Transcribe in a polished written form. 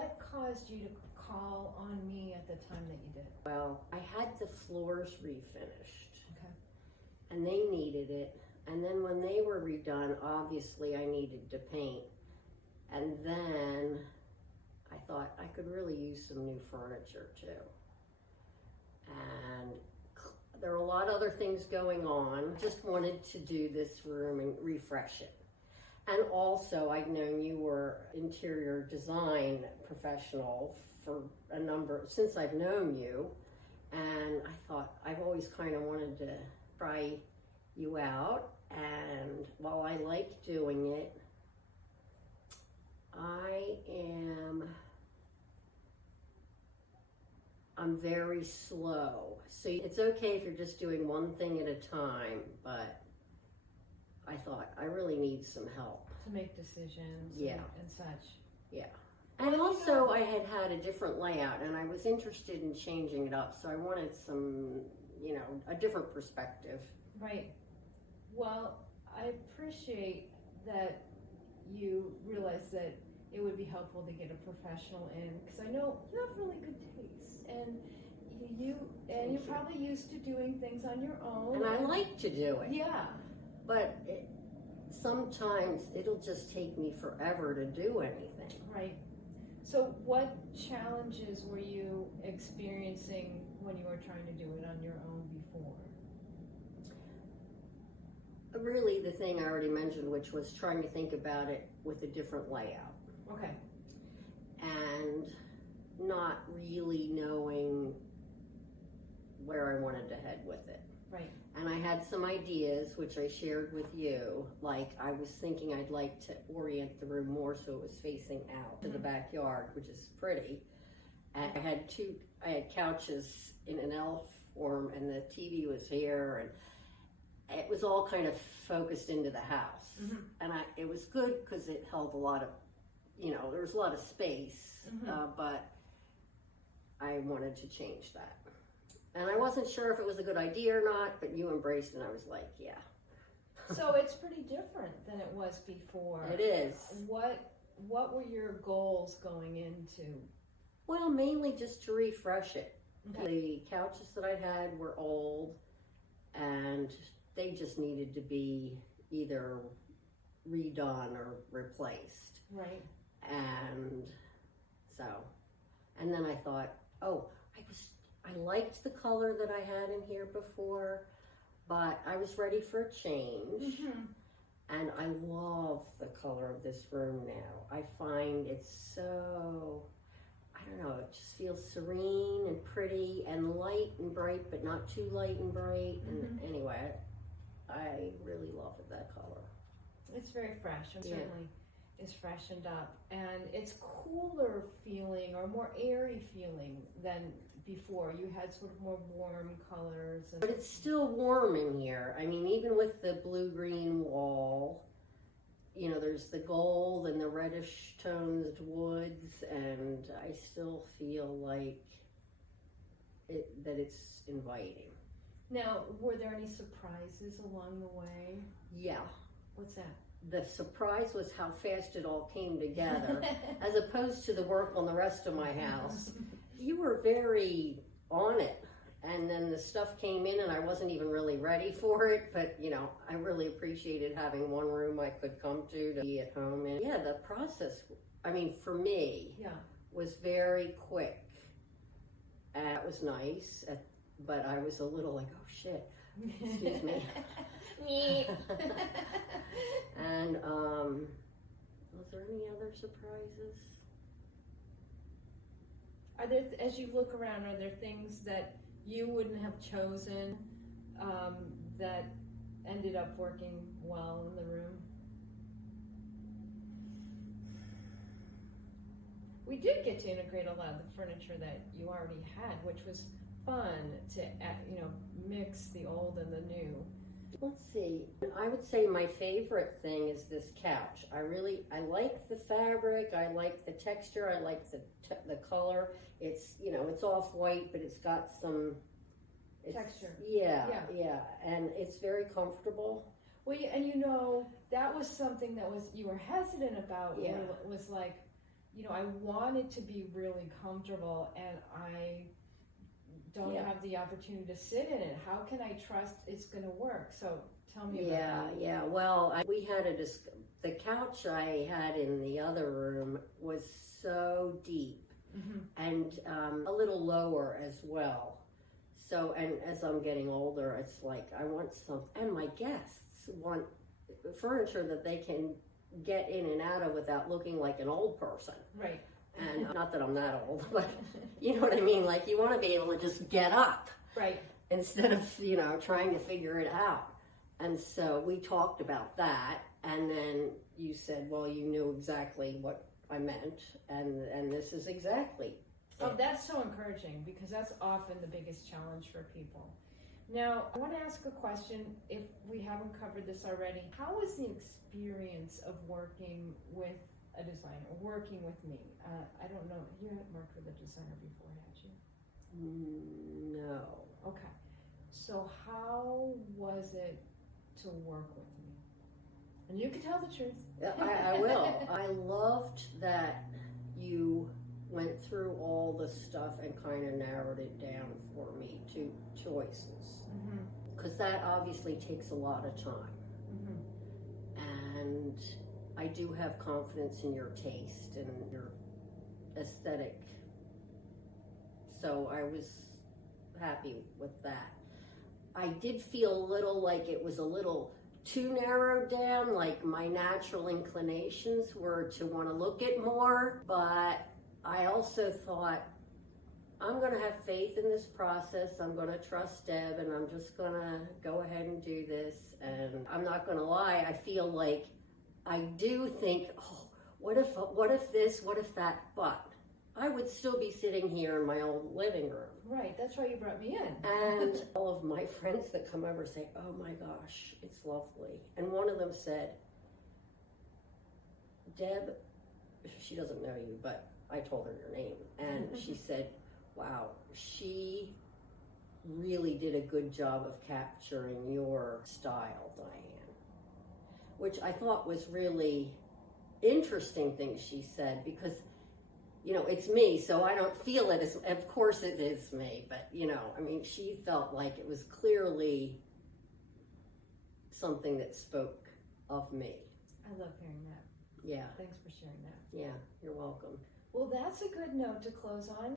what caused you to call on me at the time that you did? Well, I had the floors refinished. Okay. And they needed it. And then when they were redone, obviously I needed to paint. And then I thought I could really use some new furniture too. And there are a lot of other things going on. Just wanted to do this room and refresh it. And also, I'd known you were interior design professional for since I've known you. And I thought I've always kind of wanted to try you out. And while I like doing it, I'm very slow. So it's okay if you're just doing one thing at a time, but I thought I really need some help. To make decisions Yeah. and such. Yeah. And also I had a different layout and I was interested in changing it up. So I wanted some, a different perspective. Right. Well, I appreciate that you realized that it would be helpful to get a professional in, because I know you have really good taste, and you're probably used to doing things on your own. And I like to do it. Yeah. But sometimes it'll just take me forever to do anything. Right. So what challenges were you experiencing when you were trying to do it on your own before? Really the thing I already mentioned, which was trying to think about it with a different layout. Okay. And not really knowing where I wanted to head with it. Right. And I had some ideas, which I shared with you. Like, I was thinking I'd like to orient the room more so it was facing out to the backyard, which is pretty. And I had couches in an L form, and the TV was here, and it was all kind of focused into the house. Mm-hmm. And it was good because it held a lot of, there was a lot of space, but I wanted to change that. And I wasn't sure if it was a good idea or not, but you embraced it, and I was like, yeah. So it's pretty different than it was before. It is. What were your goals going into? Well, mainly just to refresh it. Okay. The couches that I had were old, and they just needed to be either redone or replaced. Right. And then I thought, I liked the color that I had in here before, but I was ready for a change. Mm-hmm. And I love the color of this room now. I find it's so, I don't know, it just feels serene and pretty and light and bright, but not too light and bright. Mm-hmm. And anyway, I really love that color. It's very fresh, and certainly is freshened up, and it's cooler feeling or more airy feeling than before. You had sort of more warm colors. But it's still warm in here. I mean, even with the blue-green wall, there's the gold and the reddish toned woods, and I still feel like that it's inviting. Now, were there any surprises along the way? Yeah. What's that? The surprise was how fast it all came together, as opposed to the work on the rest of my house. You were very on it, and then the stuff came in and I wasn't even really ready for it, but I really appreciated having one room I could come to be at home in. Yeah, the process, for me, was very quick. It was nice, but I was a little like, oh shit, excuse me. Me. And was there any other surprises? Are there, as you look around, are there things that you wouldn't have chosen that ended up working well in the room? We did get to integrate a lot of the furniture that you already had, which was fun to mix the old and the new. Let's see. I would say my favorite thing is this couch. I like the fabric. I like the texture. I like the color. It's it's off white, but it's got some texture. Yeah. And it's very comfortable. Well, and that was something that you were hesitant about. Yeah. When it was like, I want it to be really comfortable, and I don't have the opportunity to sit in it. How can I trust it's going to work? So tell me about that. Yeah. Well, we had the couch I had in the other room was so deep and a little lower as well. So, and as I'm getting older, it's like I want and my guests want furniture that they can get in and out of without looking like an old person. Right. And not that I'm that old, but you know what I mean? Like, you want to be able to just get up. Right. Instead of, trying to figure it out. And so we talked about that. And then you said, well, you knew exactly what I meant. And this is exactly. Oh, that's so encouraging, because that's often the biggest challenge for people. Now, I want to ask a question, if we haven't covered this already. How was the experience of working with a designer, working with me? I don't know, you hadn't worked with a designer before, had you? No. Okay. So how was it to work with me? And you can tell the truth. I will. I loved that you went through all the stuff and kind of narrowed it down for me to choices. Because that obviously takes a lot of time. And I do have confidence in your taste and your aesthetic. So I was happy with that. I did feel a little like it was a little too narrowed down, like my natural inclinations were to want to look at more, but I also thought, I'm going to have faith in this process. I'm going to trust Deb, and I'm just going to go ahead and do this. And I'm not going to lie, I feel like I do think, oh, what if this, what if that, but I would still be sitting here in my old living room. Right, that's why you brought me in. And all of my friends that come over say, oh my gosh, it's lovely. And one of them said, Deb, she doesn't know you, but I told her your name. And she said, wow, she really did a good job of capturing your style, Diane. Which I thought was really interesting thing she said, because it's me, so I don't feel it as, of course it is me, but, she felt like it was clearly something that spoke of me. I love hearing that. Yeah. Thanks for sharing that. Yeah, you're welcome. Well, that's a good note to close on.